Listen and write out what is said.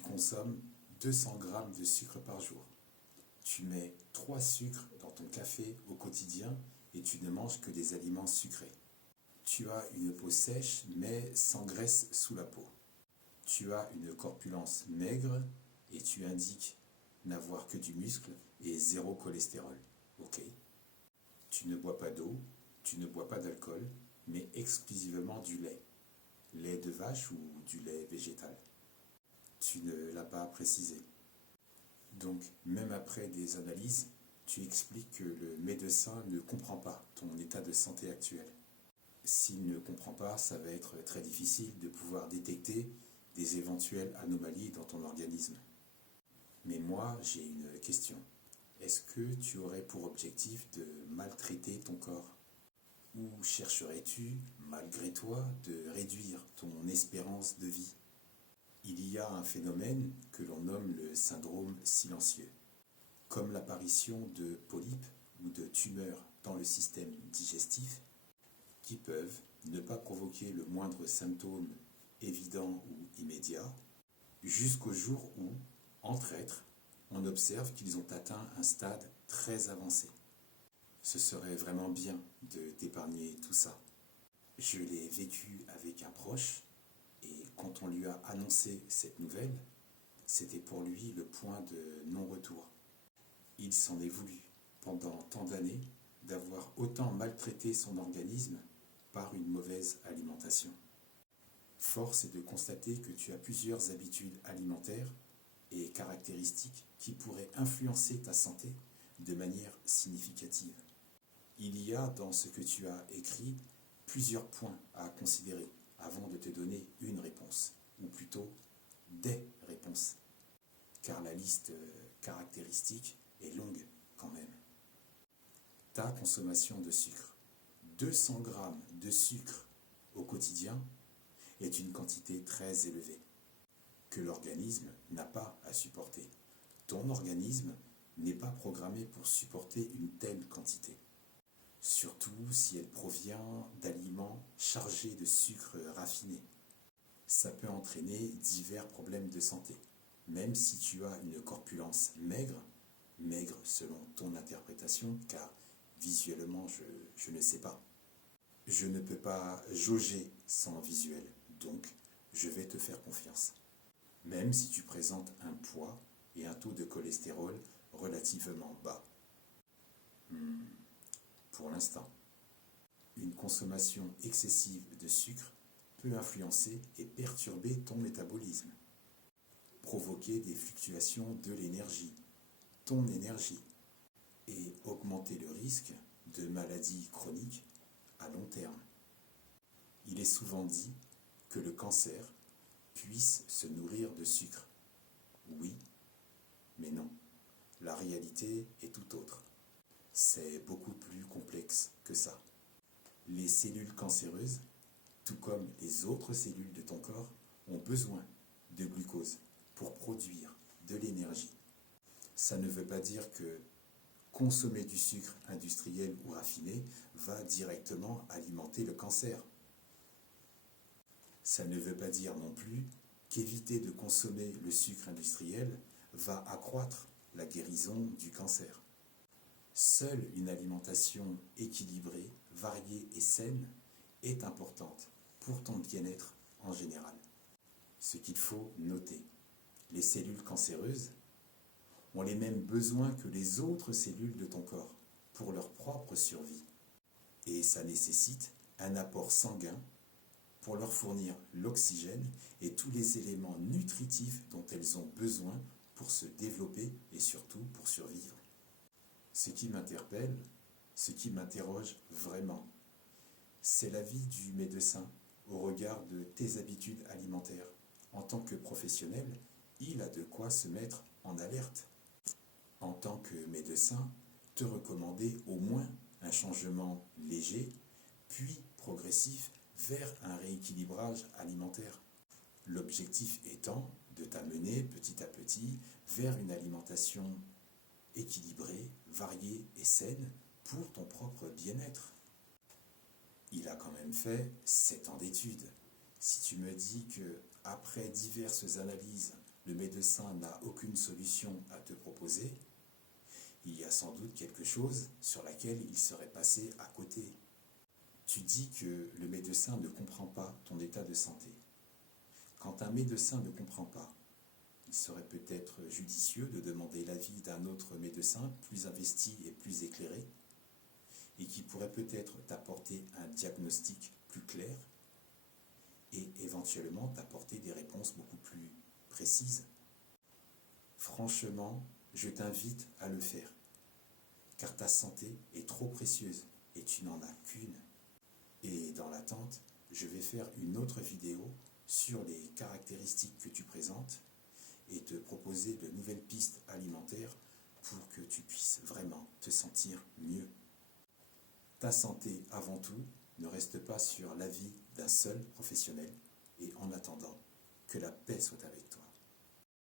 Tu consommes 200 grammes de sucre par jour. Tu mets 3 sucres dans ton café au quotidien et tu ne manges que des aliments sucrés. Tu as une peau sèche mais sans graisse sous la peau. Tu as une corpulence maigre et tu indiques n'avoir que du muscle et zéro cholestérol. Ok. Tu ne bois pas d'eau, tu ne bois pas d'alcool, mais exclusivement du lait. Lait de vache ou du lait végétal. Tu ne l'as pas précisé. Donc, même après des analyses, tu expliques que le médecin ne comprend pas ton état de santé actuel. S'il ne comprend pas, ça va être très difficile de pouvoir détecter des éventuelles anomalies dans ton organisme. Mais moi, j'ai une question. Est-ce que tu aurais pour objectif de maltraiter ton corps ? Ou chercherais-tu, malgré toi, de réduire ton espérance de vie ? Il y a un phénomène que l'on nomme le syndrome silencieux, comme l'apparition de polypes ou de tumeurs dans le système digestif qui peuvent ne pas provoquer le moindre symptôme évident ou immédiat, jusqu'au jour où, en traître, on observe qu'ils ont atteint un stade très avancé. Ce serait vraiment bien de t'épargner tout ça. Je l'ai vécu avec un proche et quand on lui a annoncé cette nouvelle, c'était pour lui le point de non-retour. Il s'en est voulu pendant tant d'années d'avoir autant maltraité son organisme par une mauvaise alimentation. Force est de constater que tu as plusieurs habitudes alimentaires et caractéristiques qui pourraient influencer ta santé de manière significative. Il y a dans ce que tu as écrit plusieurs points à considérer avant de te donner une réponse, ou plutôt des réponses, car la liste caractéristique est longue quand même. Ta consommation de sucre, 200 grammes de sucre au quotidien est une quantité très élevée, que l'organisme n'a pas à supporter. Ton organisme n'est pas programmé pour supporter une telle quantité. Surtout si elle provient d'aliments chargés de sucre raffiné. Ça peut entraîner divers problèmes de santé, même si tu as une corpulence maigre selon ton interprétation, car visuellement je ne sais pas. Je ne peux pas jauger sans visuel, donc je vais te faire confiance. Même si tu présentes un poids et un taux de cholestérol relativement bas. Pour l'instant, une consommation excessive de sucre peut influencer et perturber ton métabolisme, provoquer des fluctuations de l'énergie, ton énergie, et augmenter le risque de maladies chroniques à long terme. Il est souvent dit que le cancer puisse se nourrir de sucre. Oui, mais non. La réalité est tout autre. C'est beaucoup plus complexe que ça. Les cellules cancéreuses, tout comme les autres cellules de ton corps, ont besoin de glucose pour produire de l'énergie. Ça ne veut pas dire que consommer du sucre industriel ou raffiné va directement alimenter le cancer. Ça ne veut pas dire non plus qu'éviter de consommer le sucre industriel va accroître la guérison du cancer. Seule une alimentation équilibrée, variée et saine est importante pour ton bien-être en général. Ce qu'il faut noter, les cellules cancéreuses ont les mêmes besoins que les autres cellules de ton corps pour leur propre survie. Et ça nécessite un apport sanguin pour leur fournir l'oxygène et tous les éléments nutritifs dont elles ont besoin pour se développer et surtout pour survivre. Ce qui m'interpelle, ce qui m'interroge vraiment, c'est l'avis du médecin au regard de tes habitudes alimentaires. En tant que professionnel, il a de quoi se mettre en alerte. En tant que médecin, te recommander au moins un changement léger, puis progressif vers un rééquilibrage alimentaire. L'objectif étant de t'amener petit à petit vers une alimentation équilibrée, variée et saine pour ton propre bien-être. Il a quand même fait 7 ans d'études. Si tu me dis que, après diverses analyses, le médecin n'a aucune solution à te proposer, il y a sans doute quelque chose sur laquelle il serait passé à côté. Tu dis que le médecin ne comprend pas ton état de santé. Quand un médecin ne comprend pas, il serait peut-être judicieux de demander l'avis d'un autre médecin plus investi et plus éclairé, et qui pourrait peut-être t'apporter un diagnostic plus clair et éventuellement t'apporter des réponses beaucoup plus précises. Franchement, je t'invite à le faire, car ta santé est trop précieuse et tu n'en as qu'une. Et dans l'attente, je vais faire une autre vidéo sur les caractéristiques que tu présentes et te proposer de nouvelles pistes alimentaires pour que tu puisses vraiment te sentir mieux. Ta santé avant tout, ne reste pas sur l'avis d'un seul professionnel et en attendant, que la paix soit avec toi.